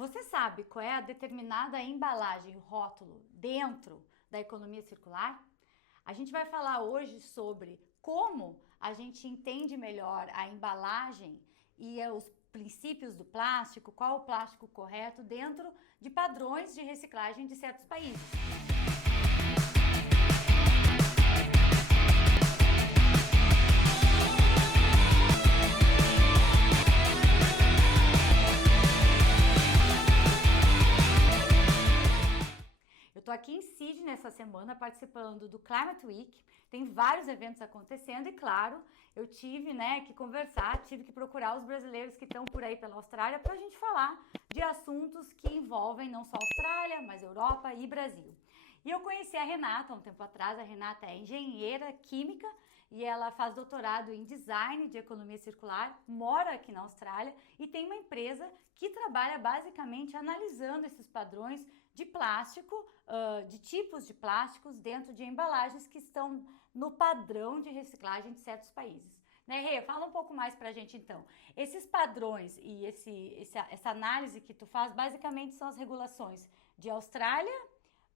Você sabe qual é a determinada embalagem, o rótulo, dentro da economia circular? A gente vai falar hoje sobre como a gente entende melhor a embalagem e os princípios do plástico, qual o plástico correto dentro de padrões de reciclagem de certos países. Eu tô aqui em Sydney essa semana participando do Climate Week, tem vários eventos acontecendo e claro, eu tive que conversar, tive que procurar os brasileiros que estão por aí pela Austrália para a gente falar de assuntos que envolvem não só Austrália, mas Europa e Brasil. E eu conheci a Renata um tempo atrás, a Renata é engenheira química e ela faz doutorado em design de economia circular, mora aqui na Austrália e tem uma empresa que trabalha basicamente analisando esses padrões de plástico, de tipos de plásticos dentro de embalagens que estão no padrão de reciclagem de certos países. Né, Rê? Fala um pouco mais pra gente então. Esses padrões e essa análise que tu faz basicamente são as regulações de Austrália,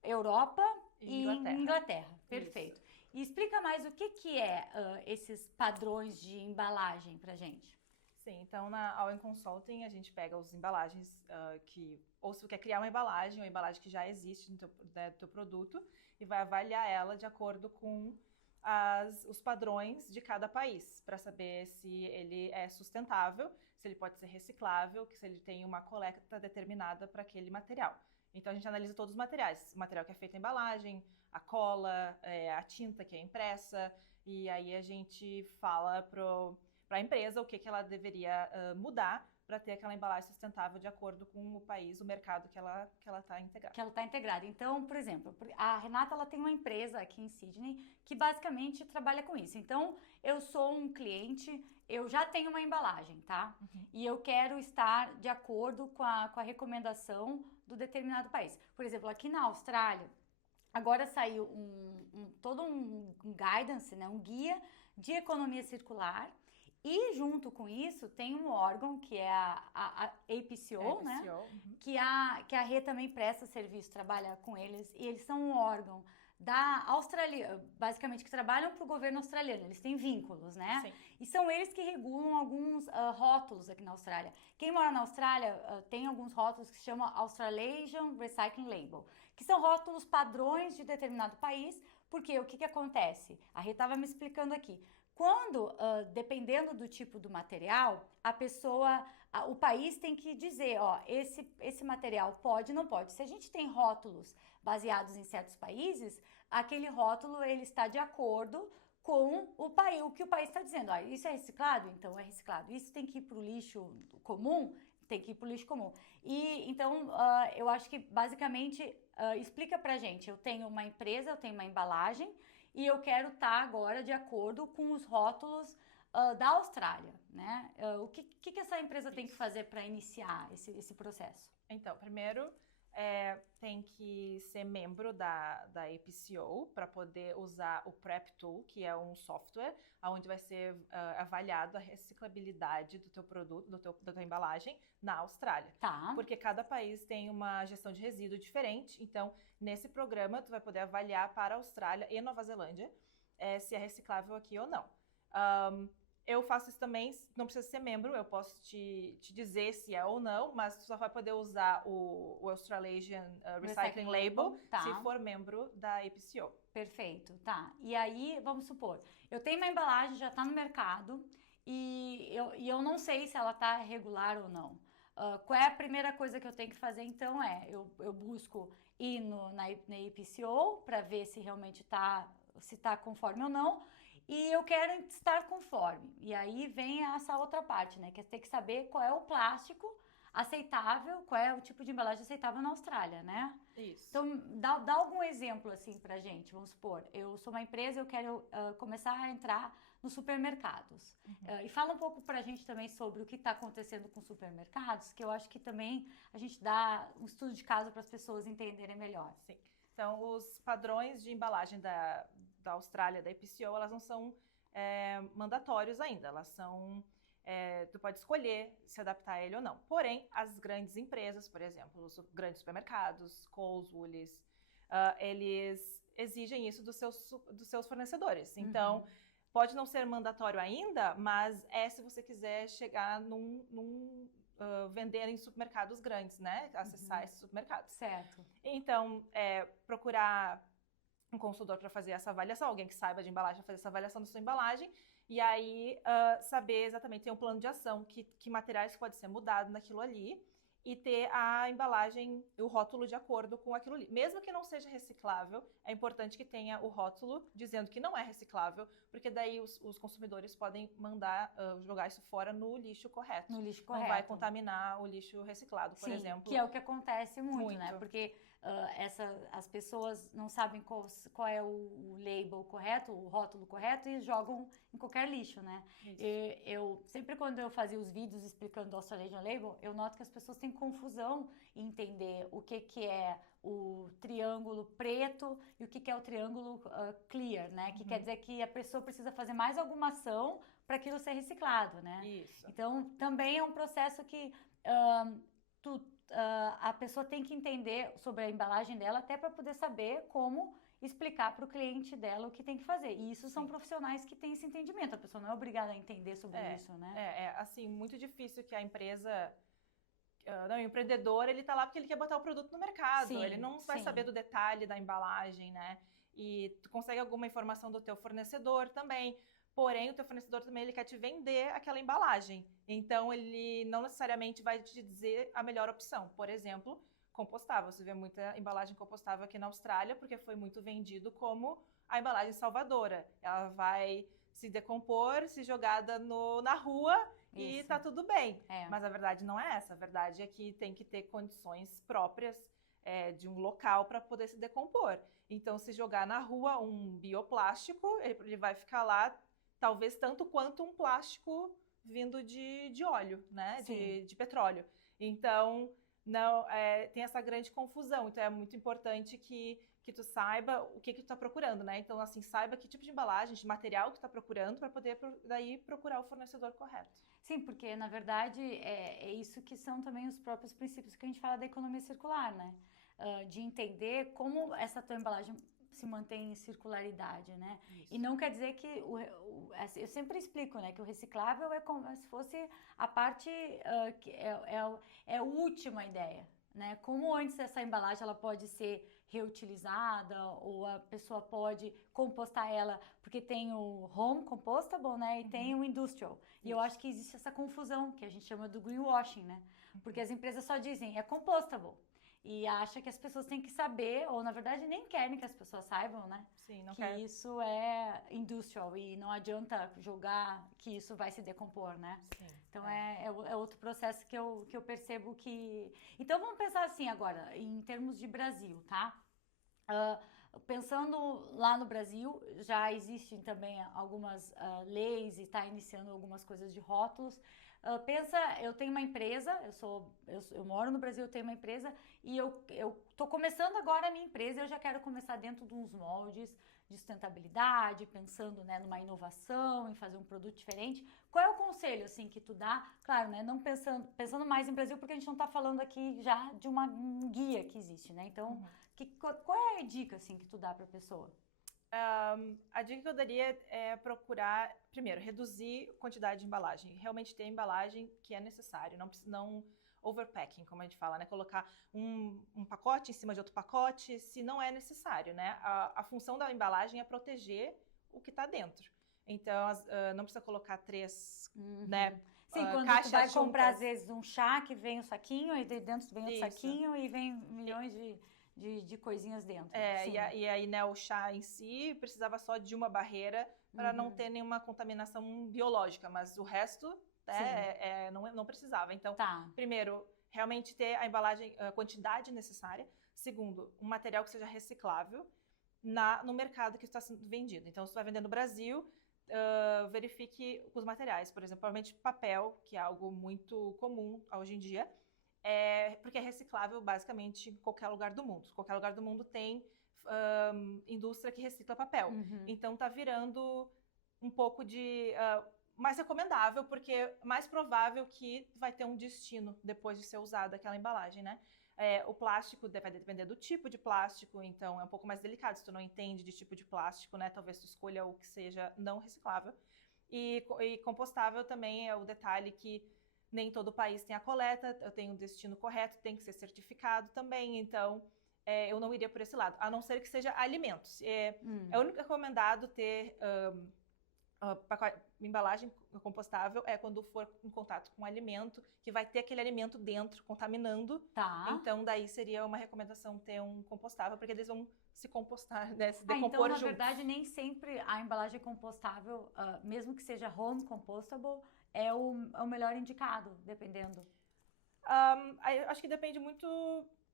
Europa e Inglaterra. Perfeito. Isso. E explica mais o que é esses padrões de embalagem pra gente. Sim, então na All Consulting a gente pega as embalagens ou se você quer criar uma embalagem que já existe no teu produto e vai avaliar ela de acordo com os padrões de cada país, para saber se ele é sustentável, se ele pode ser reciclável, se ele tem uma coleta determinada para aquele material. Então a gente analisa todos os materiais, o material que é feito na embalagem, a cola, a tinta que é impressa, e aí a gente fala para a empresa o que ela deveria mudar para ter aquela embalagem sustentável de acordo com o país, o mercado que ela está integrada. Que ela está integrada. Então, por exemplo, a Renata ela tem uma empresa aqui em Sydney que basicamente trabalha com isso. Então, eu sou um cliente, eu já tenho uma embalagem, tá? Uhum. E eu quero estar de acordo com a recomendação do determinado país. Por exemplo, aqui na Austrália, agora saiu todo um guidance, um guia de economia circular. E junto com isso tem um órgão que é a APCO, né? Uhum. Que a Rê também presta serviço, trabalha com eles. E eles são um órgão da Austrália, basicamente que trabalham para o governo australiano. Eles têm vínculos, né? Sim. E são eles que regulam alguns rótulos aqui na Austrália. Quem mora na Austrália tem alguns rótulos que se chamam Australasian Recycling Label, que são rótulos padrões de determinado país. Porque o que acontece? A Rê estava me explicando aqui. Quando, dependendo do tipo do material, o país tem que dizer, ó, esse material pode ou não pode. Se a gente tem rótulos baseados em certos países, aquele rótulo ele está de acordo com o país, o que o país está dizendo. Ó, isso é reciclado? Então é reciclado. Isso tem que ir para o lixo comum? Tem que ir para o lixo comum. E então eu acho que basicamente explica pra gente, eu tenho uma empresa, eu tenho uma embalagem, e eu quero estar agora de acordo com os rótulos da Austrália, né? O que essa empresa tem que fazer para iniciar esse processo? Então, primeiro tem que ser membro da APCO para poder usar o Prep Tool, que é um software onde vai ser avaliado a reciclabilidade do teu produto, da tua embalagem na Austrália. Tá. Porque cada país tem uma gestão de resíduo diferente, então nesse programa tu vai poder avaliar para a Austrália e Nova Zelândia se é reciclável aqui ou não. Eu faço isso também, não precisa ser membro, eu posso te dizer se é ou não, mas tu só vai poder usar o Australasian Recycling Label tá. se for membro da APCO. Perfeito, tá. E aí, vamos supor, eu tenho uma embalagem, já está no mercado, e eu não sei se ela está regular ou não. Qual é a primeira coisa que eu tenho que fazer? Então eu busco ir na APCO para ver se realmente está conforme ou não. E eu quero estar conforme. E aí vem essa outra parte, né? Que é ter que saber qual é o plástico aceitável, qual é o tipo de embalagem aceitável na Austrália, né? Isso. Então, dá algum exemplo assim pra gente. Vamos supor, eu sou uma empresa, eu quero começar a entrar nos supermercados. Uhum. E fala um pouco pra gente também sobre o que está acontecendo com supermercados, que eu acho que também a gente dá um estudo de caso para as pessoas entenderem melhor. Sim. Então, os padrões de embalagem da Austrália, da APCO, elas não são mandatórios ainda. Elas são tu pode escolher se adaptar a ele ou não. Porém, as grandes empresas, por exemplo, os grandes supermercados, Coles, Woolies, eles exigem isso dos seus fornecedores. Então, pode não ser mandatório ainda, mas se você quiser chegar vender em supermercados grandes, né? Acessar esses supermercados. Certo. Então, procurar um consultor para fazer essa avaliação, alguém que saiba de embalagem para fazer essa avaliação da sua embalagem, e aí saber exatamente, ter um plano de ação, que materiais pode ser mudado naquilo ali, e ter a embalagem, o rótulo de acordo com aquilo ali. Mesmo que não seja reciclável, é importante que tenha o rótulo dizendo que não é reciclável, porque daí os consumidores podem mandar jogar isso fora no lixo correto. No lixo correto. Não vai contaminar o lixo reciclado, por exemplo. Que é o que acontece muito, né? Porque as pessoas não sabem qual é o label correto, o rótulo correto, e jogam em qualquer lixo, né? Sempre quando eu fazia os vídeos explicando o Australasian Label, eu noto que as pessoas têm confusão em entender o que é o triângulo preto e o que é o triângulo clear, né? Que quer dizer que a pessoa precisa fazer mais alguma ação para aquilo ser reciclado, né? Isso. Então, também é um processo que a pessoa tem que entender sobre a embalagem dela, até para poder saber como explicar para o cliente dela o que tem que fazer. E isso são profissionais que têm esse entendimento. A pessoa não é obrigada a entender sobre isso, né? Assim, muito difícil que a empresa... o empreendedor, ele tá lá porque ele quer botar o produto no mercado. Sim, ele não vai saber do detalhe da embalagem, né? E tu consegue alguma informação do teu fornecedor também. Porém, o teu fornecedor também ele quer te vender aquela embalagem. Então, ele não necessariamente vai te dizer a melhor opção. Por exemplo, compostável. Você vê muita embalagem compostável aqui na Austrália, porque foi muito vendido como a embalagem salvadora. Ela vai se decompor, se jogada na rua e tá tudo bem. Mas a verdade não é essa. A verdade é que tem que ter condições próprias de um local para poder se decompor. Então, se jogar na rua um bioplástico, ele vai ficar lá talvez tanto quanto um plástico vindo de óleo, né? De petróleo. Então, não, tem essa grande confusão. Então, é muito importante que tu saiba o que tu está procurando, né? Então, assim, saiba que tipo de embalagem, de material que tu está procurando para poder, daí, procurar o fornecedor correto. Sim, porque, na verdade, é isso que são também os próprios princípios que a gente fala da economia circular, né? De entender como essa tua embalagem se mantém em circularidade, né? Isso. E não quer dizer que eu sempre explico, né, que o reciclável é como se fosse a parte que é a última ideia, né? Como antes essa embalagem ela pode ser reutilizada ou a pessoa pode compostar ela, porque tem o home compostable, né, e tem o industrial. Isso. E eu acho que existe essa confusão que a gente chama do greenwashing, né? Porque as empresas só dizem é compostable. E acha que as pessoas têm que saber, ou na verdade nem querem que as pessoas saibam, né? Sim, não que quer. Isso é industrial e não adianta jogar que isso vai se decompor, né? Sim, então é outro processo que eu percebo que... Então vamos pensar assim agora, em termos de Brasil, tá? Pensando lá no Brasil, já existem também algumas leis e está iniciando algumas coisas de rótulos. Pensa, eu tenho uma empresa, eu moro no Brasil, eu tenho uma empresa e eu tô começando agora a minha empresa, eu já quero começar dentro de uns moldes de sustentabilidade, pensando, né, numa inovação, em fazer um produto diferente. Qual é o conselho, assim, que tu dá? Claro, né, não pensando mais em Brasil, porque a gente não tá falando aqui já de um guia que existe, né? Então, qual é a dica, assim, que tu dá pra pessoa? A dica que eu daria é procurar, primeiro, reduzir a quantidade de embalagem. Realmente ter a embalagem que é necessário, não overpacking, como a gente fala, né? Colocar um pacote em cima de outro pacote, se não é necessário, né? A função da embalagem é proteger o que está dentro. Então, não precisa colocar 3, né? Sim, quando tu vai comprar, às vezes, um chá que vem um saquinho, e dentro vem outro saquinho e vem milhões de coisinhas dentro. E aí, né, o chá em si precisava só de uma barreira para não ter nenhuma contaminação biológica, mas o resto não precisava. Então, primeiro, realmente ter a embalagem, a quantidade necessária. Segundo, um material que seja reciclável no mercado que está sendo vendido. Então, se você vai vender no Brasil, verifique os materiais. Por exemplo, provavelmente papel, que é algo muito comum hoje em dia, porque é reciclável basicamente em qualquer lugar do mundo. Qualquer lugar do mundo tem indústria que recicla papel. Então, tá virando um pouco de mais recomendável, porque é mais provável que vai ter um destino depois de ser usada aquela embalagem, né? O plástico vai depender do tipo de plástico, então é um pouco mais delicado. Se tu não entende de tipo de plástico, né? Talvez tu escolha o que seja não reciclável. E compostável também é o detalhe que nem todo país tem a coleta, eu tenho o destino correto, tem que ser certificado também, então eu não iria por esse lado, a não ser que seja alimentos. É o único recomendado ter embalagem compostável quando for em contato com alimento, que vai ter aquele alimento dentro, contaminando. Tá. Então, daí seria uma recomendação ter um compostável, porque eles vão se compostar, né, se decompor então, na juntos. verdade, nem sempre a embalagem compostável, mesmo que seja home compostable, é o melhor indicado, dependendo. Acho que depende muito,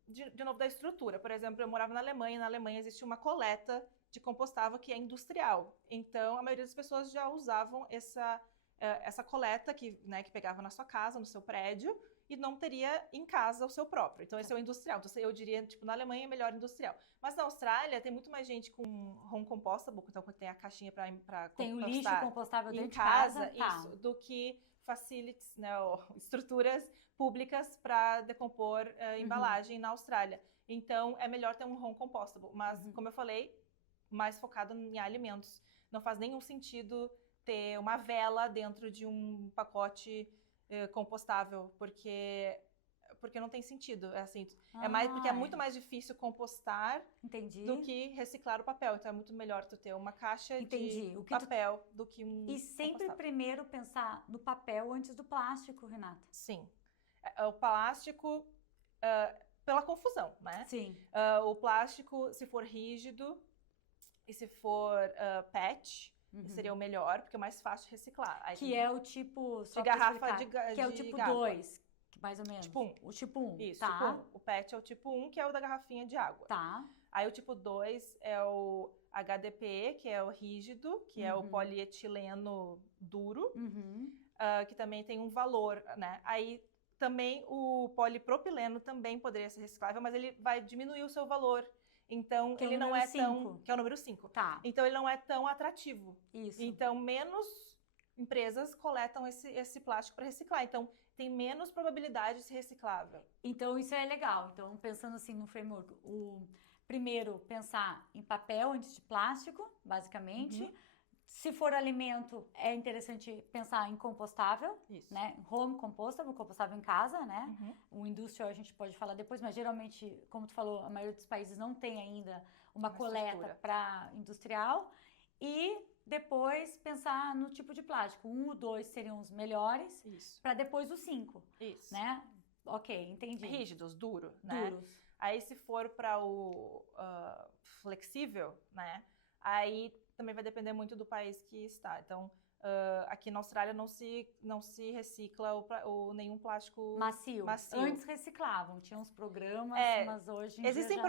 de novo, da estrutura. Por exemplo, eu morava na Alemanha, e na Alemanha existe uma coleta de compostável que é industrial. Então, a maioria das pessoas já usavam essa coleta que pegava na sua casa, no seu prédio, e não teria em casa o seu próprio. Então, esse é o industrial. Então, eu diria, na Alemanha é melhor industrial. Mas na Austrália, tem muito mais gente com home compostable, então tem a caixinha para compostar. Tem o lixo compostável dentro de casa. Tá. Do que facilities, né, estruturas públicas para decompor embalagem na Austrália. Então, é melhor ter um home compostable. Mas, como eu falei, mais focado em alimentos. Não faz nenhum sentido ter uma vela dentro de um pacote compostável, porque não tem sentido. Porque é muito mais difícil compostar do que reciclar o papel. Então é muito melhor tu ter uma caixa de papel do que um E sempre primeiro pensar no papel antes do plástico, Renata. Sim. O plástico, pela confusão, né? Sim. O plástico, se for rígido e se for PET, seria o melhor, porque é mais fácil de reciclar. Aí que é o tipo... de garrafa de que é o tipo água. 2, mais ou menos. Tipo 1. O tipo 1, Isso, tá. tipo 1. O PET é o tipo 1, que é o da garrafinha de água. Tá. Aí o tipo 2 é o HDPE, que é o rígido, que é o polietileno duro, que também tem um valor, né? Aí também o polipropileno também poderia ser reciclável, mas ele vai diminuir o seu valor. Então, ele não é tão... Que é o número 5. Tá. Então, ele não é tão atrativo. Isso. Então, menos empresas coletam esse plástico para reciclar. Então, tem menos probabilidade de ser reciclável. Então, isso é legal. Então, pensando assim no framework, primeiro, pensar em papel antes de plástico, basicamente. Se for alimento, é interessante pensar em compostável, né? Home compostable, compostável em casa, né? O industrial a gente pode falar depois, mas geralmente, como tu falou, a maioria dos países não tem ainda uma coleta para industrial. E depois pensar no tipo de plástico. 1 ou 2 seriam os melhores, para depois o 5. Isso. Né? Ok, entendi. Rígidos, duros, né? Duros. Aí, se for para o flexível, né? Aí também vai depender muito do país que está. Então, aqui na Austrália não se recicla nenhum plástico macio. Antes reciclavam, tinha uns programas, mas hoje em existem dia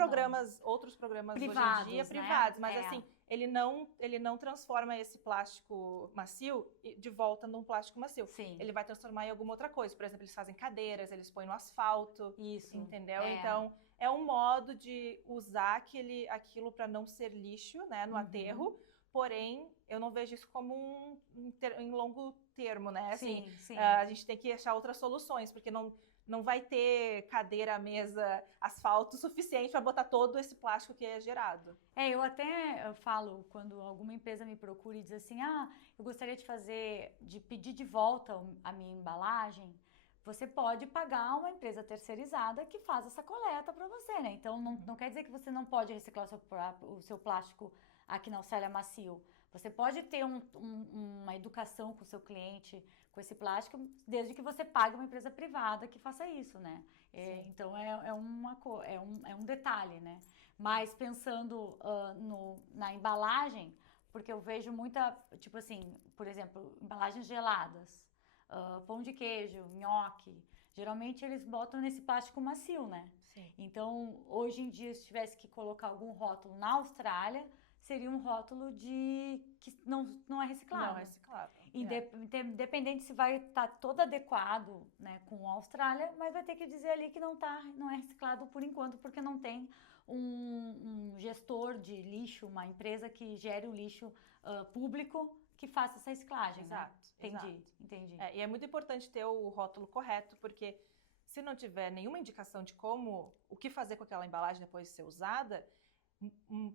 outros programas privados, hoje em dia, né? privados, mas assim, ele não transforma esse plástico macio de volta num plástico macio. Sim. Ele vai transformar em alguma outra coisa. Por exemplo, eles fazem cadeiras, eles põem no asfalto. Isso. Entendeu? Então, é um modo de usar aquilo para não ser lixo, né, no aterro. Porém, eu não vejo isso como em longo termo, né? Assim, sim. A gente tem que achar outras soluções, porque não vai ter cadeira, mesa, asfalto suficiente para botar todo esse plástico que é gerado. Eu falo, quando alguma empresa me procura e diz assim, eu gostaria de pedir de volta a minha embalagem, você pode pagar uma empresa terceirizada que faz essa coleta para você, né? Então, não quer dizer que você não pode reciclar o seu plástico aqui na Austrália macio. Você pode ter uma educação com o seu cliente com esse plástico, desde que você pague uma empresa privada que faça isso, né? Então, é um detalhe, né? Mas pensando na embalagem, porque eu vejo muita, tipo assim, por exemplo, embalagens geladas, pão de queijo, nhoque, geralmente eles botam nesse plástico macio, né? Sim. Então, hoje em dia, se tivesse que colocar algum rótulo na Austrália, seria um rótulo que não é reciclável. Não é reciclável. Independente se vai estar todo adequado, né, com a Austrália, mas vai ter que dizer ali que não é reciclado por enquanto, porque não tem um gestor de lixo, uma empresa que gere o lixo público que faça essa reciclagem, né? Exato. Entendi. E é muito importante ter o rótulo correto, porque se não tiver nenhuma indicação de o que fazer com aquela embalagem depois de ser usada,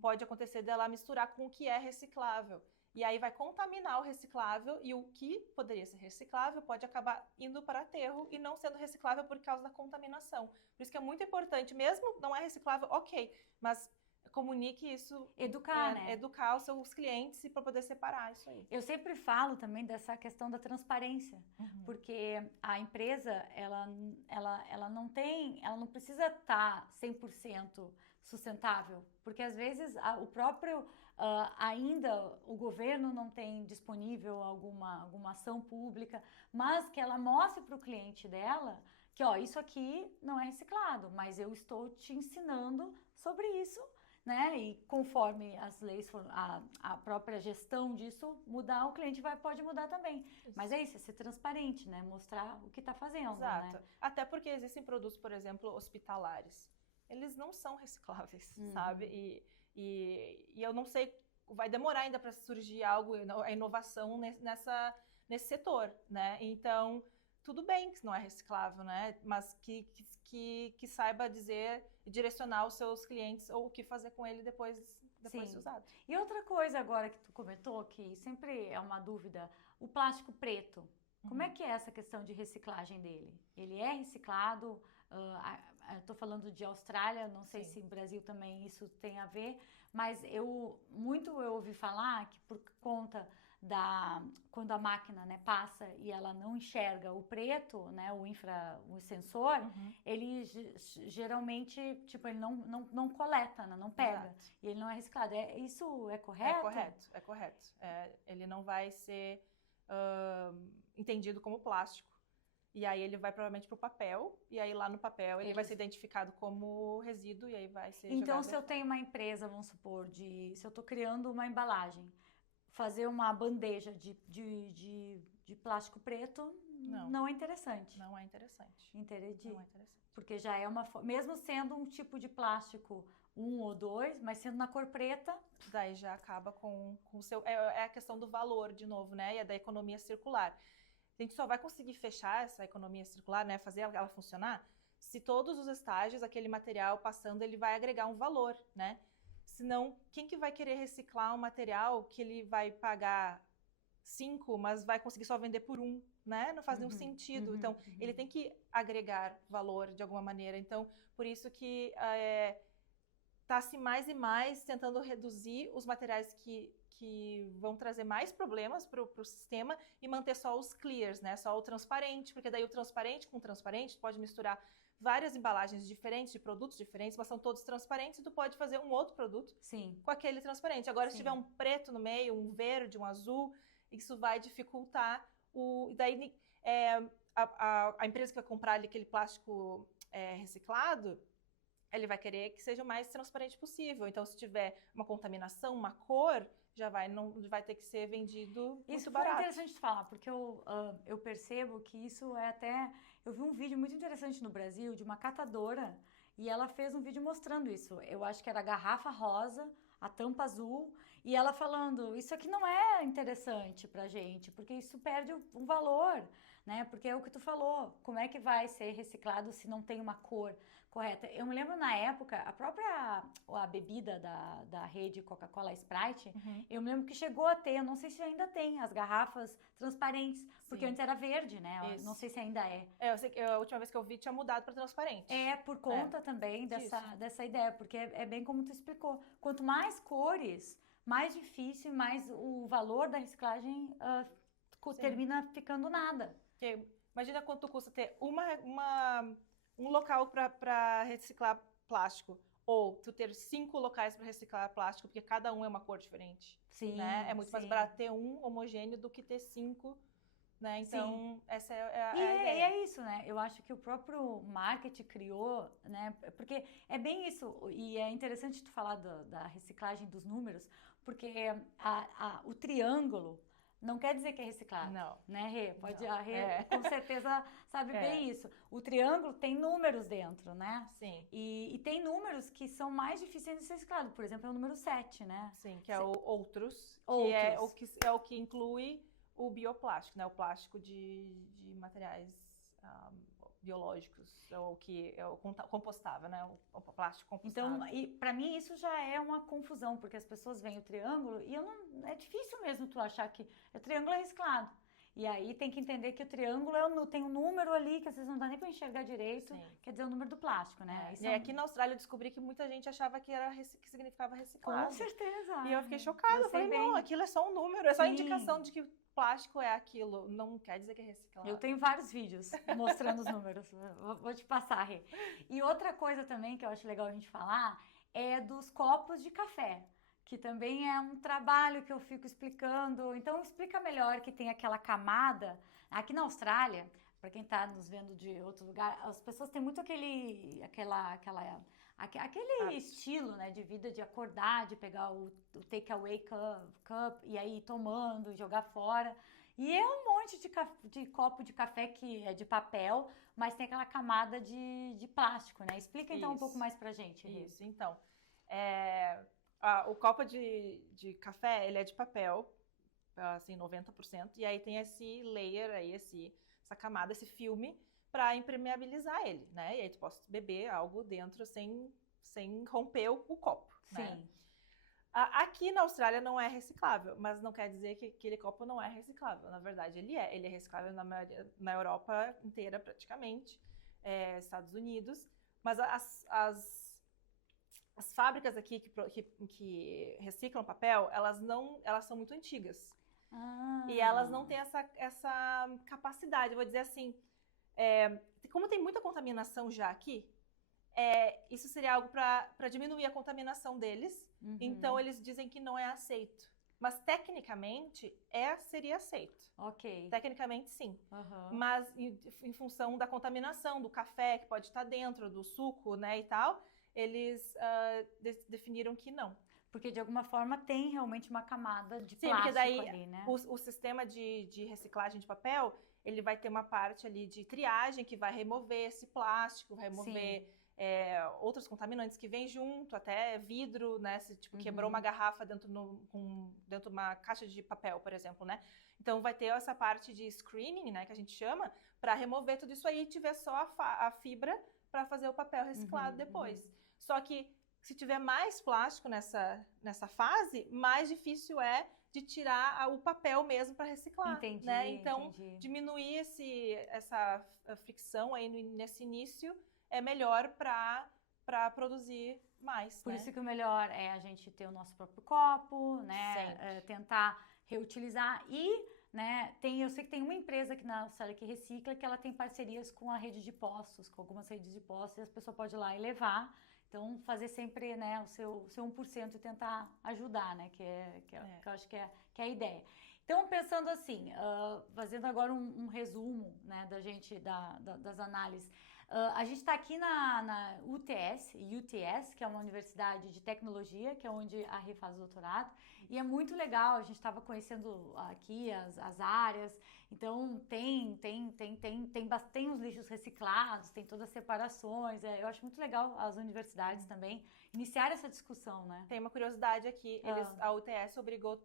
pode acontecer dela misturar com o que é reciclável. E aí vai contaminar o reciclável e o que poderia ser reciclável pode acabar indo para aterro e não sendo reciclável por causa da contaminação. Por isso que é muito importante, mesmo não é reciclável, ok, mas comunique isso. Educar, né? Educar os seus clientes e para poder separar isso aí. Eu sempre falo também dessa questão da transparência, porque a empresa, ela não precisa estar 100% sustentável, porque às vezes ainda o governo não tem disponível alguma ação pública, mas que ela mostre para o cliente dela que, ó, isso aqui não é reciclado, mas eu estou te ensinando sobre isso, né? E conforme as leis, a própria gestão disso mudar, o cliente pode mudar também. Isso. Mas é isso, é ser transparente, né? Mostrar o que está fazendo, Exato. Né? Até porque existem produtos, por exemplo, hospitalares. Eles não são recicláveis, sabe? E eu não sei, vai demorar ainda para surgir a inovação nesse setor, né? Então, tudo bem que não é reciclável, né? Mas que saiba dizer e direcionar os seus clientes ou o que fazer com ele depois de usado. E outra coisa agora que tu comentou, que sempre é uma dúvida, o plástico preto. Como é que é essa questão de reciclagem dele? Ele é reciclado? Estou falando de Austrália, não sei se no Brasil também isso tem a ver, mas eu ouvi falar que por conta quando a máquina, né, passa e ela não enxerga o preto, né, o sensor, ele geralmente, tipo, ele não coleta, né, não pega. Exato. E ele não é reciclado. Isso é correto? É correto. Ele não vai ser entendido como plástico. E aí ele vai provavelmente para o papel, e aí lá no papel ele vai ser identificado como resíduo, e aí vai ser Então, se eu tenho uma empresa, vamos supor, se eu estou criando uma embalagem, fazer uma bandeja de plástico preto não é interessante. Não é interessante. Entendi. Não é interessante. Porque já é mesmo sendo um tipo de plástico 1 ou 2, mas sendo na cor preta... Daí já acaba com o seu... É a questão do valor, de novo, né? E é da economia circular. A gente só vai conseguir fechar essa economia circular, né? Fazer ela funcionar, se todos os estágios, aquele material passando, ele vai agregar um valor, né? Senão, quem que vai querer reciclar um material que ele vai pagar 5, mas vai conseguir só vender por 1, né? Não faz nenhum sentido. Então, ele tem que agregar valor de alguma maneira. Então, por isso que está-se mais e mais tentando reduzir os materiais que vão trazer mais problemas para o sistema e manter só os clears, né? Só o transparente, porque daí o transparente com transparente pode misturar várias embalagens diferentes, de produtos diferentes, mas são todos transparentes e tu pode fazer um outro produto com aquele transparente. Agora, se tiver um preto no meio, um verde, um azul, isso vai dificultar daí, a empresa que vai comprar aquele plástico reciclado, ele vai querer que seja o mais transparente possível. Então, se tiver uma contaminação, uma cor, não vai ter que ser vendido muito barato. Isso foi interessante de falar, porque eu percebo que isso é até... Eu vi um vídeo muito interessante no Brasil de uma catadora e ela fez um vídeo mostrando isso. Eu acho que era a garrafa rosa, a tampa azul, e ela falando, isso aqui não é interessante pra gente, porque isso perde um valor, né? Porque é o que tu falou, como é que vai ser reciclado se não tem uma cor correta? Eu me lembro na época, a bebida da rede Coca-Cola Sprite, eu me lembro que chegou a ter, eu não sei se ainda tem, as garrafas transparentes, porque antes era verde, né? Isso. Não sei se ainda é. Eu sei que a última vez que eu vi tinha mudado para transparente. Por conta também dessa ideia, porque é bem como tu explicou. Quanto mais cores, mais difícil, mais o valor da reciclagem termina ficando nada. Porque imagina quanto custa ter um local para reciclar plástico, ou tu ter 5 locais para reciclar plástico, porque cada um é uma cor diferente. Sim, né? É muito mais barato ter um homogêneo do que ter 5, né? Então, essa é a ideia. E é isso, né? Eu acho que o próprio marketing criou, né? Porque é bem isso, e é interessante tu falar da reciclagem dos números, porque o triângulo não quer dizer que é reciclado. Não. Né, Rê? Pode, Não. a Rê com certeza sabe bem isso. O triângulo tem números dentro, né? Sim. E tem números que são mais difíceis de ser reciclados. Por exemplo, é o número 7, né? Sim, que é o outros, Outros. que é o que inclui o bioplástico, né? O plástico de materiais biológicos, ou que é o compostável, né? O plástico compostável. Então, e para mim isso já é uma confusão, porque as pessoas veem o triângulo e é difícil mesmo tu achar que o triângulo é reciclado. E aí tem que entender que o triângulo tem um número ali que às vezes não dá nem para enxergar direito, Sim. quer dizer o número do plástico, né? E aqui na Austrália eu descobri que muita gente achava que que significava reciclado. Com certeza. E eu fiquei chocada, eu falei, não, aquilo é só um número, é só Sim. indicação de que plástico é aquilo, não quer dizer que é reciclado. Eu tenho vários vídeos mostrando os números, vou te passar, Rê. E outra coisa também que eu acho legal a gente falar é dos copos de café, que também é um trabalho que eu fico explicando. Então, explica melhor que tem aquela camada. Aqui na Austrália, para quem está nos vendo de outro lugar, as pessoas têm muito aquele estilo, né, de vida, de acordar, de pegar o takeaway cup e aí ir tomando, jogar fora. E é um monte de copo de café que é de papel, mas tem aquela camada de plástico, né? Explica então um pouco mais pra gente. Isso, então. O copo de café, ele é de papel, assim, 90%, e aí tem esse layer aí, essa camada, esse filme, para impermeabilizar ele, né? E aí tu pode beber algo dentro sem romper o copo. Sim. Né? Aqui na Austrália não é reciclável, mas não quer dizer que aquele copo não é reciclável. Na verdade, ele é reciclável na Europa inteira, praticamente, Estados Unidos, mas as fábricas aqui que reciclam papel, elas são muito antigas. E elas não têm essa capacidade, eu vou dizer assim, como tem muita contaminação já aqui, isso seria algo para diminuir a contaminação deles. Uhum. Então, eles dizem que não é aceito. Mas, tecnicamente, seria aceito. Ok. Tecnicamente, sim. Uhum. Mas, em função da contaminação, do café que pode estar dentro, do suco, né, e tal, eles definiram que não. Porque, de alguma forma, tem realmente uma camada de sim, plástico porque daí, ali, né? O sistema de reciclagem de papel, ele vai ter uma parte ali de triagem que vai remover esse plástico, vai remover outros contaminantes que vêm junto, até vidro, né? Se quebrou uma garrafa dentro de uma caixa de papel, por exemplo, né? Então vai ter essa parte de screening, né? Que a gente chama, para remover tudo isso aí e tiver só a fibra para fazer o papel reciclado depois. Só que se tiver mais plástico nessa fase, mais difícil é de tirar o papel mesmo para reciclar. Entendi, né? Então, entendi. diminuir essa fricção aí nesse início é melhor para produzir mais. Por né? isso que o melhor é a gente ter o nosso próprio copo, né? Tentar reutilizar né, eu sei que tem uma empresa aqui na Austrália que recicla, que ela tem parcerias com a rede de postos, com algumas redes de postos, e as pessoas podem ir lá e levar. Então, fazer sempre, né, o seu 1% e tentar ajudar, né, que eu acho que é a ideia. Então, pensando assim, fazendo agora um resumo, né, das análises, a gente está aqui na UTS, que é uma universidade de tecnologia, que é onde a Rê faz o doutorado, e é muito legal, a gente estava conhecendo aqui as áreas, então tem os lixos reciclados, tem todas as separações, eu acho muito legal as universidades também iniciar essa discussão, né? Tem uma curiosidade aqui, a UTS obrigou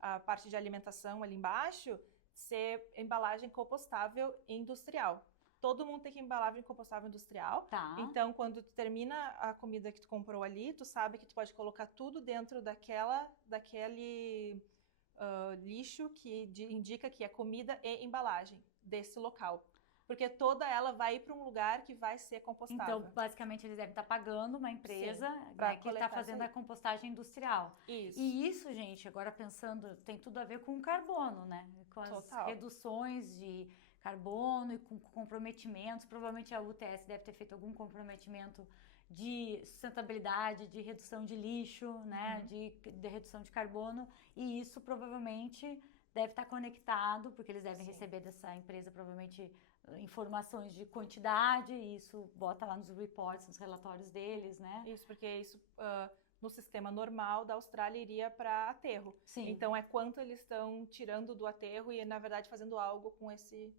a parte de alimentação ali embaixo ser embalagem compostável industrial. Todo mundo tem que embalagem compostável industrial. Tá. Então, quando tu termina a comida que tu comprou ali, tu sabe que tu pode colocar tudo dentro daquele lixo que indica que é comida e embalagem desse local. Porque toda ela vai ir para um lugar que vai ser compostável. Então, basicamente, eles devem estar pagando uma empresa que está fazendo a compostagem industrial. Isso. E isso, gente, agora pensando, tem tudo a ver com o carbono, né? Com as reduções de carbono e com comprometimentos. Provavelmente a UTS deve ter feito algum comprometimento de sustentabilidade, de redução de lixo, né? De redução de carbono. E isso provavelmente deve estar conectado, porque eles devem receber dessa empresa, provavelmente, informações de quantidade, e isso bota lá nos reports, nos relatórios deles, né? Isso, porque isso no sistema normal da Austrália iria para aterro. Sim. Então é quanto eles estão tirando do aterro e na verdade fazendo algo com esse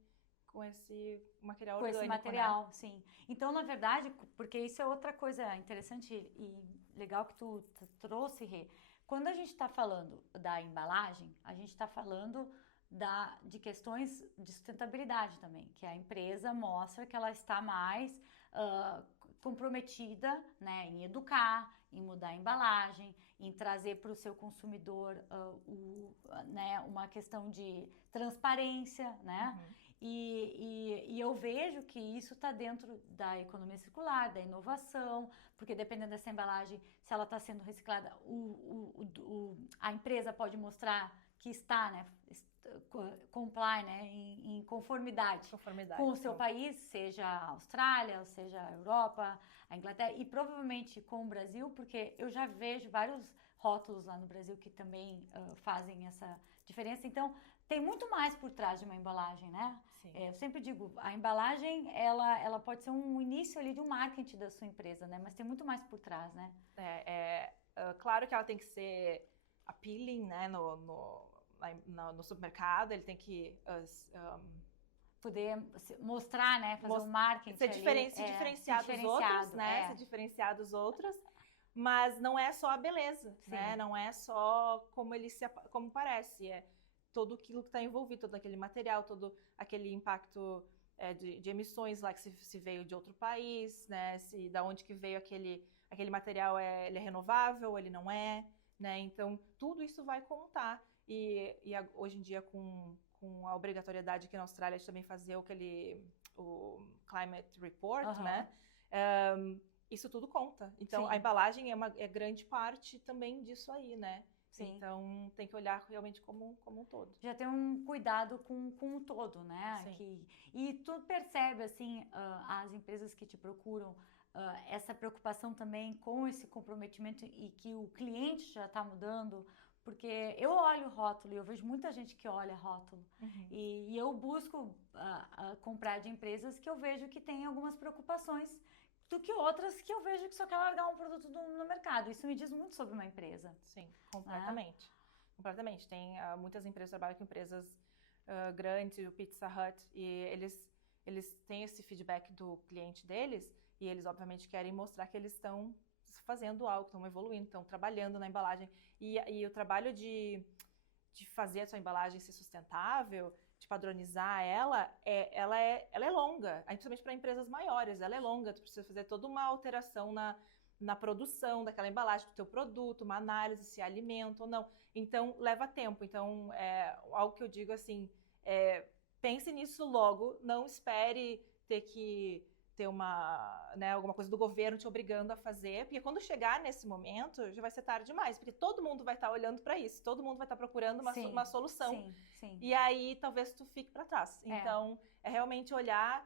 material orgânico, esse material, né? sim. Então, na verdade, porque isso é outra coisa interessante e legal que tu trouxe, Rê. Quando a gente está falando da embalagem, a gente está falando de questões de sustentabilidade também, que a empresa mostra que ela está mais comprometida, né, em educar, em mudar a embalagem, em trazer para o seu consumidor né, uma questão de transparência, né? E eu vejo que isso está dentro da economia circular, da inovação, porque dependendo dessa embalagem, se ela está sendo reciclada, a empresa pode mostrar que está, né, comply, né, em conformidade com o seu país, seja a Austrália, ou seja a Europa, a Inglaterra, e provavelmente com o Brasil, porque eu já vejo vários rótulos lá no Brasil que também fazem essa diferença. Então, tem muito mais por trás de uma embalagem, né? Eu sempre digo, a embalagem, ela pode ser um início ali de um marketing da sua empresa, né? Mas tem muito mais por trás, né? Claro que ela tem que ser appealing, né? No supermercado, ele tem que poder mostrar, né? Fazer um marketing se diferenciar dos outros, né? Se diferenciar dos outros. Mas não é só a beleza, né? Não é só como parece, todo aquilo que está envolvido, todo aquele material, todo aquele impacto de emissões lá que se veio de outro país, né? Da onde que veio aquele material, ele é renovável, ele não é, né? Então, tudo isso vai contar. E hoje em dia, com a obrigatoriedade aqui na Austrália de também fazer o Climate Report, né? Isso tudo conta. Então, a embalagem é grande parte também disso aí, né? Sim. Então, tem que olhar realmente como um todo. Já tem um cuidado com o todo, né? Sim. E tu percebe, assim, as empresas que te procuram, essa preocupação também com esse comprometimento e que o cliente já está mudando, porque eu olho o rótulo e eu vejo muita gente que olha rótulo. E eu busco comprar de empresas que eu vejo que têm algumas preocupações do que outras que eu vejo que só quer largar um produto no mercado. Isso me diz muito sobre uma empresa. Sim, completamente. Completamente. Tem muitas empresas, trabalham com empresas grandes, o Pizza Hut, e eles têm esse feedback do cliente deles, e eles obviamente querem mostrar que eles estão fazendo algo, estão evoluindo, estão trabalhando na embalagem. E o trabalho de fazer a sua embalagem ser sustentável, de padronizar ela é longa, principalmente para empresas maiores, ela é longa, tu precisa fazer toda uma alteração na produção daquela embalagem do teu produto, uma análise se é alimento ou não, então leva tempo. Então, algo que eu digo assim, pense nisso logo, não espere ter que ter alguma coisa do governo te obrigando a fazer, porque quando chegar nesse momento, já vai ser tarde demais, porque todo mundo vai estar olhando para isso, todo mundo vai estar procurando uma solução, e aí talvez tu fique para trás. Então, é realmente olhar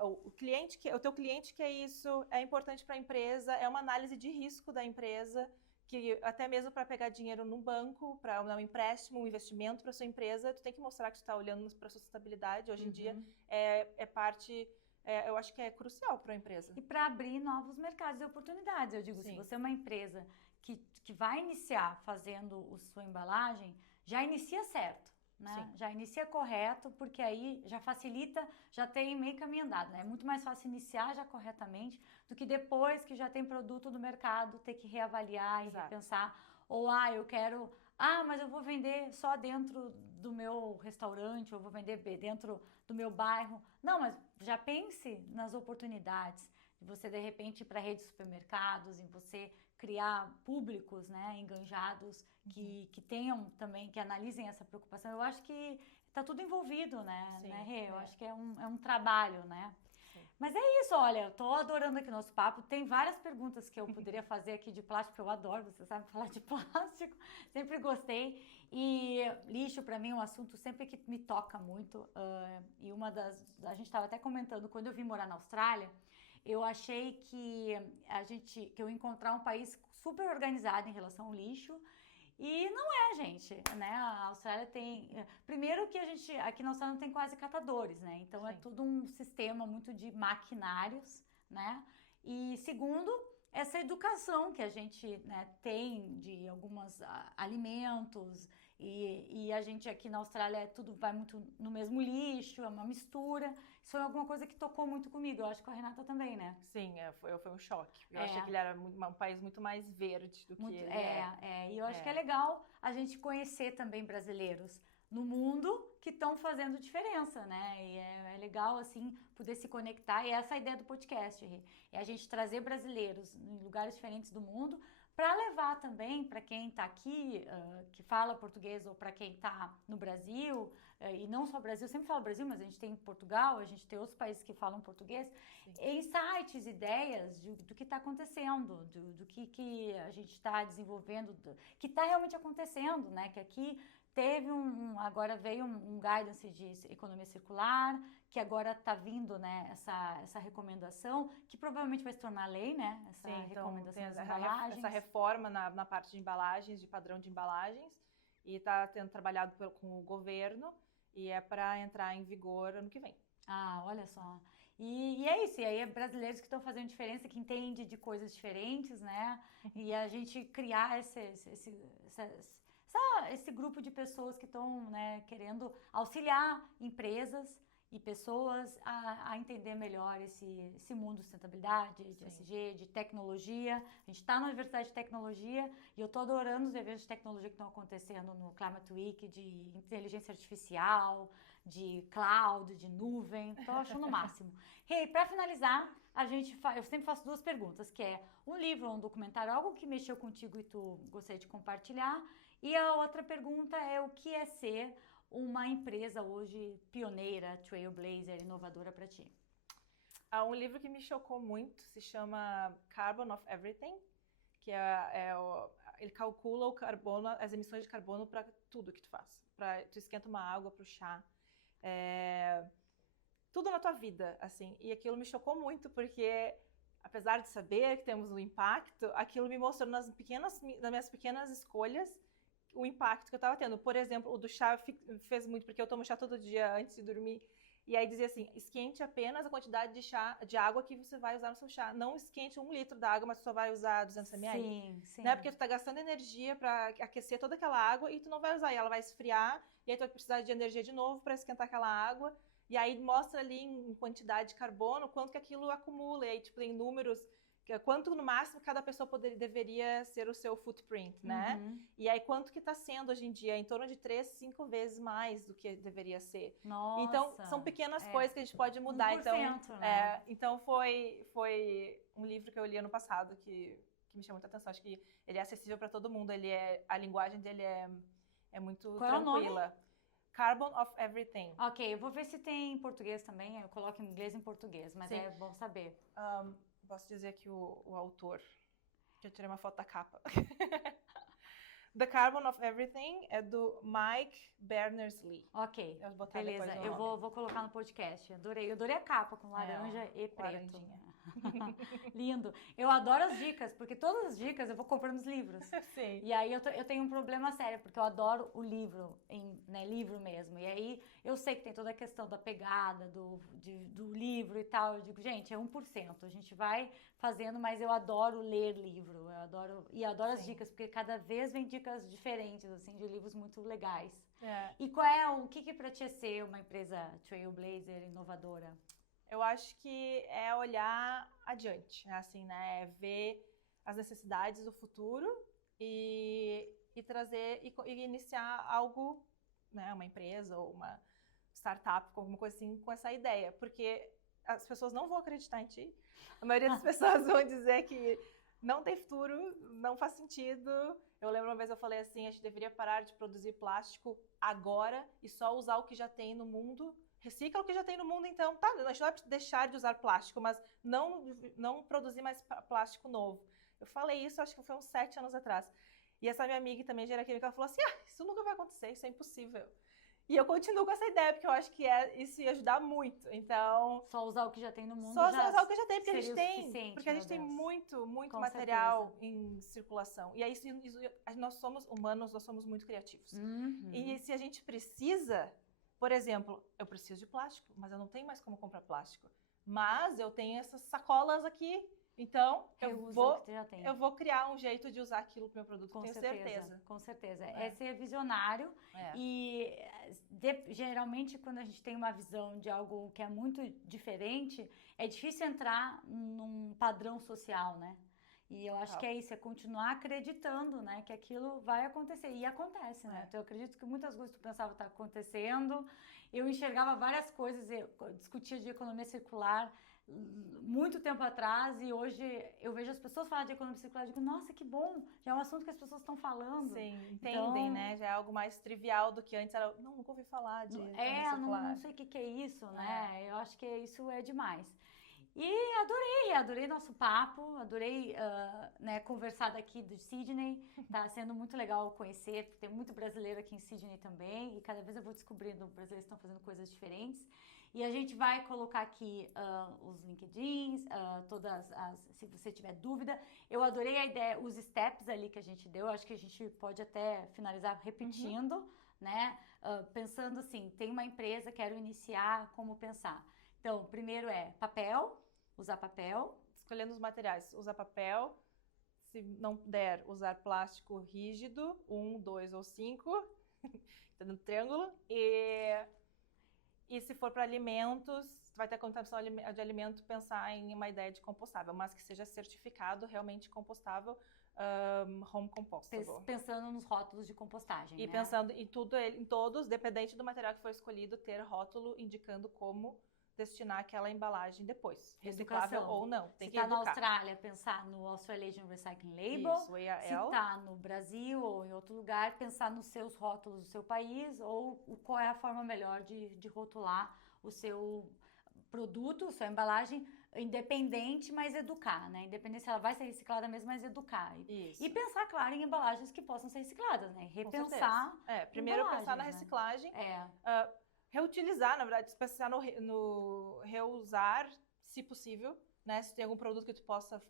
o teu cliente quer isso, é importante para a empresa, é uma análise de risco da empresa, que até mesmo para pegar dinheiro no banco, para um empréstimo, um investimento para sua empresa, tu tem que mostrar que tu está olhando para a sustentabilidade. Hoje em dia é parte... eu acho que é crucial para a empresa. E para abrir novos mercados e oportunidades. Eu digo, se você é uma empresa que vai iniciar fazendo a sua embalagem, já inicia certo, né? Já inicia correto, porque aí já facilita, já tem meio caminho andado, né? É muito mais fácil iniciar já corretamente do que depois que já tem produto no mercado, ter que reavaliar e repensar. Ou, mas eu vou vender só dentro do meu restaurante, ou vou vender dentro do meu bairro. Não, mas já pense nas oportunidades de você, de repente, ir para a rede de supermercados, em você criar públicos, né, enganjados, que tenham também, que analisem essa preocupação. Eu acho que está tudo envolvido, né, Rê? Eu acho que é um trabalho, né? Mas é isso, olha, eu tô adorando aqui o nosso papo. Tem várias perguntas que eu poderia fazer aqui de plástico, eu adoro, você sabe falar de plástico, sempre gostei. E lixo, para mim, é um assunto sempre que me toca muito. E a gente estava até comentando, quando eu vim morar na Austrália, eu achei que eu ia encontrar um país super organizado em relação ao lixo. E não gente, né? A Austrália tem... Primeiro que aqui na Austrália não tem quase catadores, né? Então é tudo um sistema muito de maquinários, né? E segundo, essa educação que a gente, né, tem de alguns alimentos e a gente aqui na Austrália tudo vai muito no mesmo lixo, é uma mistura. Isso é alguma coisa que tocou muito comigo. Eu acho que a Renata também, né? Sim, foi um choque. Eu achei que ele era um país muito mais verde do que ele é. E eu acho que é legal a gente conhecer também brasileiros no mundo que estão fazendo diferença, né? E é legal, assim, poder se conectar. E essa é a ideia do podcast, é a gente trazer brasileiros em lugares diferentes do mundo para levar também para quem está aqui, que fala português, ou para quem está no Brasil, e não só Brasil, sempre falo Brasil, mas a gente tem Portugal, a gente tem outros países que falam português, insights, ideias do que está acontecendo, do que a gente está desenvolvendo, que está realmente acontecendo, né? Que aqui teve agora veio um guidance de economia circular, que agora está vindo, né, essa recomendação, que provavelmente vai se tornar lei, né, essa recomendação das embalagens. Essa reforma na parte de embalagens, de padrão de embalagens, e está sendo trabalhado com o governo, e é para entrar em vigor ano que vem. Ah, olha só. E é isso, e aí é brasileiros que estão fazendo diferença, que entendem de coisas diferentes, né, e a gente criar esse grupo de pessoas que estão, né, querendo auxiliar empresas e pessoas a entender melhor esse mundo de sustentabilidade, de ESG, de tecnologia. A gente está na Universidade de Tecnologia e eu estou adorando os eventos de tecnologia que estão acontecendo no Climate Week, de inteligência artificial, de cloud, de nuvem. Estou achando o máximo. Para finalizar, eu sempre faço duas perguntas, que é um livro ou um documentário, algo que mexeu contigo e tu gostaria de compartilhar. E a outra pergunta é o que é ser uma empresa hoje pioneira, trailblazer, inovadora para ti? Um livro que me chocou muito se chama Carbon of Everything, que ele calcula as emissões de carbono para tudo que tu faz. Tu esquenta uma água para o chá, tudo na tua vida, assim. E aquilo me chocou muito porque, apesar de saber que temos um impacto, aquilo me mostrou nas minhas pequenas escolhas o impacto que eu estava tendo. Por exemplo, o do chá fez muito, porque eu tomo chá todo dia antes de dormir. E aí dizia assim, esquente apenas a quantidade de água que você vai usar no seu chá. Não esquente 1 litro da água, mas tu só vai usar 200 ml. Sim. Né? Porque tu tá gastando energia para aquecer toda aquela água e tu não vai usar. E ela vai esfriar, e aí tu vai precisar de energia de novo para esquentar aquela água. E aí mostra ali em quantidade de carbono quanto que aquilo acumula. E aí tipo, tem números... Quanto no máximo cada pessoa deveria ser o seu footprint, né? E aí quanto que está sendo hoje em dia? Em torno de 3, 5 vezes mais do que deveria ser. Nossa, então são pequenas coisas que a gente pode mudar. 1%, né? Então foi um livro que eu li ano passado que me chamou muita atenção. Acho que ele é acessível para todo mundo. A linguagem dele é muito tranquila. É o nome? Carbon of Everything. Ok, eu vou ver se tem em português também. Eu coloco em inglês e em português, mas é bom saber. Posso dizer que o autor, que eu tirei uma foto da capa. The Carbon of Everything é do Mike Berners-Lee. Ok, beleza. Eu vou colocar no podcast. Eu adorei a capa com laranja e preto. Laranjinha. Lindo. Eu adoro as dicas, porque todas as dicas eu vou comprando os livros. Sim. E aí eu tenho um problema sério, porque eu adoro o livro, livro mesmo. E aí eu sei que tem toda a questão da pegada, do livro e tal. Eu digo, gente, é 1%. A gente vai fazendo, mas eu adoro ler livro. Eu adoro as dicas, porque cada vez vem dicas diferentes, assim, de livros muito legais. E o que pra ti é ser uma empresa trailblazer, inovadora? Eu acho que é olhar adiante, assim, né? É ver as necessidades do futuro e trazer e iniciar algo, né? Uma empresa ou uma startup, alguma coisa assim, com essa ideia. Porque as pessoas não vão acreditar em ti. A maioria das pessoas vão dizer que não tem futuro, não faz sentido. Eu lembro uma vez eu falei assim, a gente deveria parar de produzir plástico agora e só usar o que já tem no mundo. Recicla o que já tem no mundo, então. Tá, a gente não vai deixar de usar plástico, mas não produzir mais plástico novo. Eu falei isso, acho que foi uns 7 anos atrás. E essa minha amiga também, engenheira química, ela falou assim, isso nunca vai acontecer, isso é impossível. E eu continuo com essa ideia, porque eu acho que isso ia ajudar muito. Então... Só usar o que já tem no mundo. Só usar o que já tem, porque a gente tem muito com material certeza. em circulação. E aí, nós somos humanos, nós somos muito criativos. E se a gente precisa... Por exemplo, eu preciso de plástico, mas eu não tenho mais como comprar plástico. Mas eu tenho essas sacolas aqui Então, Reusa o que tu já tem. eu vou criar um jeito de usar aquilo pro meu produto, Com tenho certeza, certeza. com certeza. É ser visionário É. e geralmente quando a gente tem uma visão de algo que é muito diferente, é difícil entrar num padrão social, né? E eu acho que é isso, é continuar acreditando, né, que aquilo vai acontecer. E acontece, né? Então, eu acredito que muitas coisas que tu pensava estar acontecendo. Eu enxergava várias coisas, eu discutia de economia circular muito tempo atrás e hoje eu vejo as pessoas falar de economia circular e digo, nossa, que bom, já é um assunto que as pessoas estão falando. Sim, entendem, né? Já é algo mais trivial do que antes era, não, nunca ouvi falar de economia circular. Não sei o que é isso, né? Eu acho que isso é demais. E adorei nosso papo, adorei né, conversar daqui de Sydney, tá sendo muito legal conhecer, porque tem muito brasileiro aqui em Sydney também, e cada vez eu vou descobrindo, brasileiros estão fazendo coisas diferentes. E a gente vai colocar aqui os LinkedIns, se você tiver dúvida. Eu adorei a ideia, os steps ali que a gente deu, acho que a gente pode até finalizar repetindo, né? Pensando assim, tem uma empresa, quero iniciar, como pensar? Então, primeiro é papel, usar papel. Escolhendo os materiais, usar papel. Se não der, usar plástico rígido, 1, 2 ou 5, tá no triângulo. E se for para alimentos, vai ter a contaminação de alimento, pensar em uma ideia de compostável, mas que seja certificado realmente compostável, home compostable. Pensando nos rótulos de compostagem, e né? Pensando em tudo, em todos, dependente do material que for escolhido, ter rótulo indicando como destinar aquela embalagem depois, reciclável ou não. Tem que educar. Se tá na educar. Austrália, pensar no Australasian Recycling Label. Isso, EAL. Se tá no Brasil ou em outro lugar, pensar nos seus rótulos do seu país ou qual é a forma melhor de rotular o seu produto, sua embalagem, independente, mas educar, né? Independente se ela vai ser reciclada mesmo, mas educar. Isso. E pensar, claro, em embalagens que possam ser recicladas, né? Repensar. Primeiro pensar na reciclagem. Reutilizar, na verdade, pensar no reusar, se possível, né? Se tem algum produto que tu possa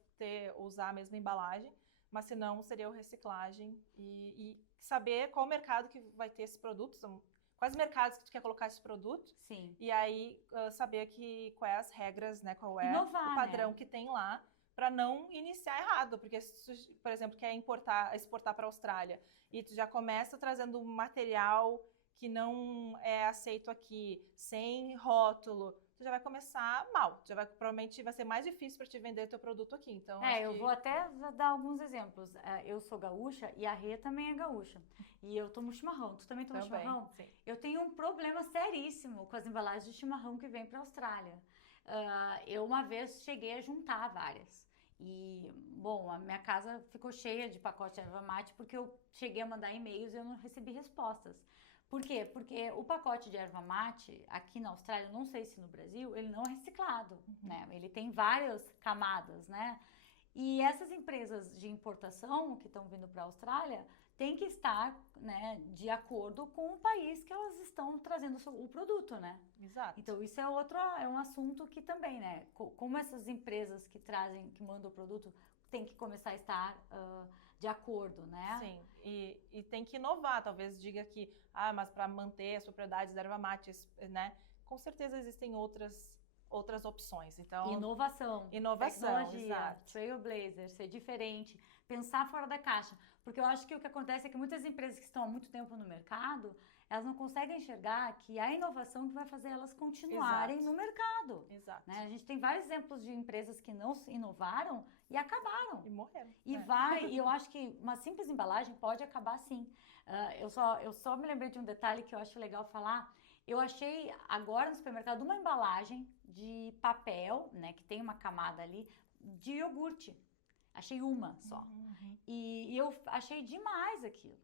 usar a mesma embalagem, mas se não, seria o reciclagem e saber qual mercado que vai ter esse produto, quais mercados que tu quer colocar esse produto. Sim. E aí saber quais as regras, né? Qual é Inovar, o padrão, né? que tem lá, para não iniciar errado, porque se tu, por exemplo, quer exportar para a Austrália e tu já começa trazendo um material que não é aceito aqui, sem rótulo, tu já vai começar mal. Provavelmente vai ser mais difícil para te vender teu produto aqui. Então, vou até dar alguns exemplos. Eu sou gaúcha e a Rê também é gaúcha. E eu tomo chimarrão. Tu também toma chimarrão? Sim. Eu tenho um problema seríssimo com as embalagens de chimarrão que vem para a Austrália. Eu uma vez cheguei a juntar várias. E, bom, a minha casa ficou cheia de pacote de erva mate porque eu cheguei a mandar e-mails e eu não recebi respostas. Por quê? Porque o pacote de erva mate, aqui na Austrália, não sei se no Brasil, ele não é reciclado, né? Ele tem várias camadas, né? E essas empresas de importação que estão vindo para a Austrália têm que estar, né, de acordo com o país que elas estão trazendo o produto, né? Exato. Então, isso é um assunto que também, né? Como essas empresas que mandam o produto, tem que começar a estar de acordo, né? Sim, e tem que inovar, talvez diga que, mas para manter as propriedades da erva mate, né? Com certeza existem outras opções. Então, inovação, tecnologia, exato. trailblazer, ser diferente, pensar fora da caixa. Porque eu acho que o que acontece é que muitas empresas que estão há muito tempo no mercado, elas não conseguem enxergar que a inovação que vai fazer elas continuarem no mercado. Exato. Né? A gente tem vários exemplos de empresas que não inovaram e acabaram. E morreram. E eu acho que uma simples embalagem pode acabar sim. Eu só me lembrei de um detalhe que eu acho legal falar. Eu achei agora no supermercado uma embalagem de papel, né, que tem uma camada ali, de iogurte. Achei uma só. E eu achei demais aquilo.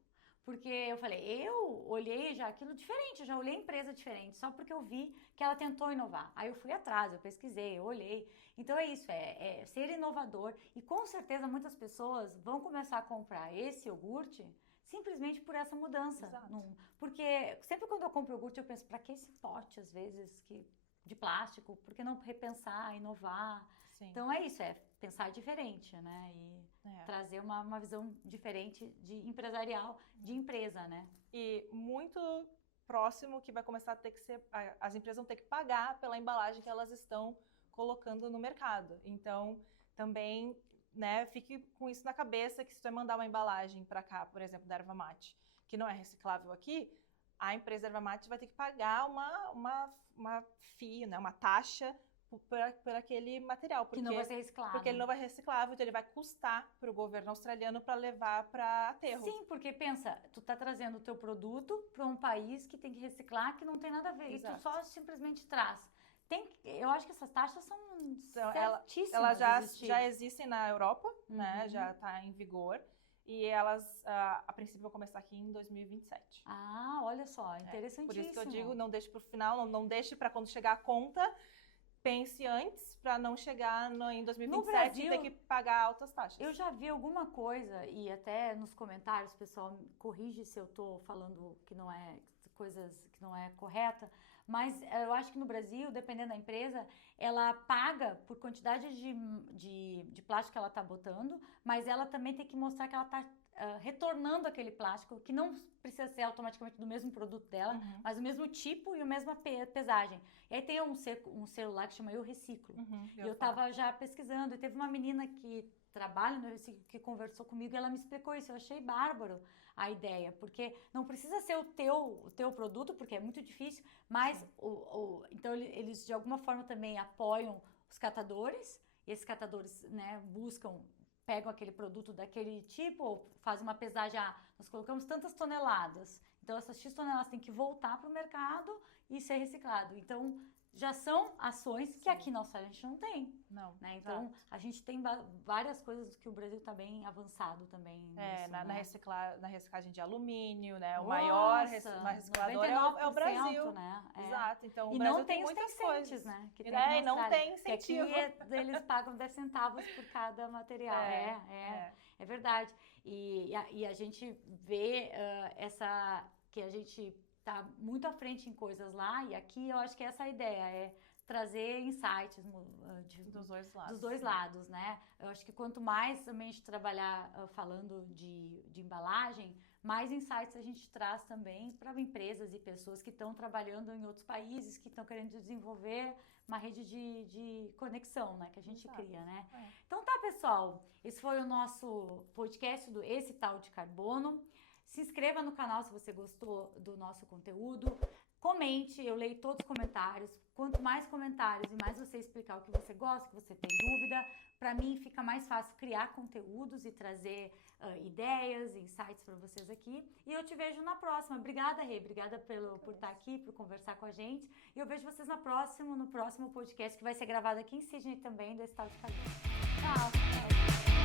Porque eu falei, eu olhei já aquilo diferente, eu já olhei empresa diferente, só porque eu vi que ela tentou inovar. Aí eu fui atrás, eu pesquisei, eu olhei. Então é isso, é ser inovador. E com certeza muitas pessoas vão começar a comprar esse iogurte simplesmente por essa mudança. Porque sempre quando eu compro iogurte, eu penso, para que esse pote, às vezes, de plástico? Por que não repensar, inovar? Sim. Então é isso, é pensar diferente, né? E trazer uma visão diferente de empresarial, de empresa, né? E muito próximo que vai começar a ter que ser... As empresas vão ter que pagar pela embalagem que elas estão colocando no mercado. Então, também, né, fique com isso na cabeça, que se tu vai mandar uma embalagem para cá, por exemplo, da erva mate, que não é reciclável aqui, a empresa da erva mate vai ter que pagar uma fee, né, uma taxa por aquele material. Que não vai ser reciclável. Porque ele não vai ser reciclável, então ele vai custar para o governo australiano para levar para aterro. Sim, porque pensa, tu tá trazendo o teu produto para um país que tem que reciclar, que não tem nada a ver. Exato. E tu só simplesmente traz. Eu acho que essas taxas são certíssimas. Elas já existem na Europa, né? Já está em vigor. E elas, a princípio, vão começar aqui em 2027. Ah, olha só, interessantíssimo. Por isso que eu digo, não deixe para o final, não deixe para quando chegar a conta, pense antes, para não chegar em 2027 e ter que pagar altas taxas. Eu já vi alguma coisa, e até nos comentários, pessoal, corrige se eu estou falando que não é coisas que não é correta, mas eu acho que no Brasil, dependendo da empresa, ela paga por quantidade de plástico que ela está botando, mas ela também tem que mostrar que ela está retornando aquele plástico, que não precisa ser automaticamente do mesmo produto dela, mas o mesmo tipo e a mesma pesagem. E aí tem um selo lá que chama Eu Reciclo. E eu estava já pesquisando, e teve uma menina que trabalha no Reciclo que conversou comigo e ela me explicou isso. Eu achei bárbaro a ideia, porque não precisa ser o teu produto, porque é muito difícil, mas então eles de alguma forma também apoiam os catadores, e esses catadores, né, pegam aquele produto daquele tipo, ou fazem uma pesagem, nós colocamos tantas toneladas, então essas X toneladas têm que voltar para o mercado e ser reciclado. Então, já são ações que aqui na Austrália a gente não tem. Não, né? Então, a gente tem várias coisas que o Brasil está bem avançado também. Nisso, na reciclagem de alumínio, né? O maior reciclador é o Brasil. Né? Exato. Então, o e Brasil não tem muitas coisas, né? Que tem e não tem incentivo. Aqui eles pagam 10 centavos por cada material. É verdade. E a gente vê que a gente tá muito à frente em coisas lá, e aqui eu acho que essa é a ideia, trazer insights dos dois lados, né? Eu acho que quanto mais também a gente trabalhar falando de embalagem, mais insights a gente traz também para empresas e pessoas que estão trabalhando em outros países, que estão querendo desenvolver uma rede de conexão, né? Que a gente cria, né? Então tá, pessoal, esse foi o nosso podcast do Esse Tal de Carbono. Se inscreva no canal se você gostou do nosso conteúdo. Comente, eu leio todos os comentários. Quanto mais comentários e mais você explicar o que você gosta, o que você tem dúvida, para mim fica mais fácil criar conteúdos e trazer ideias, insights para vocês aqui. E eu te vejo na próxima. Obrigada, Rê. Obrigada por estar aqui, por conversar com a gente. E eu vejo vocês no próximo podcast, que vai ser gravado aqui em Sydney também, do Estado de Carbono. Tchau.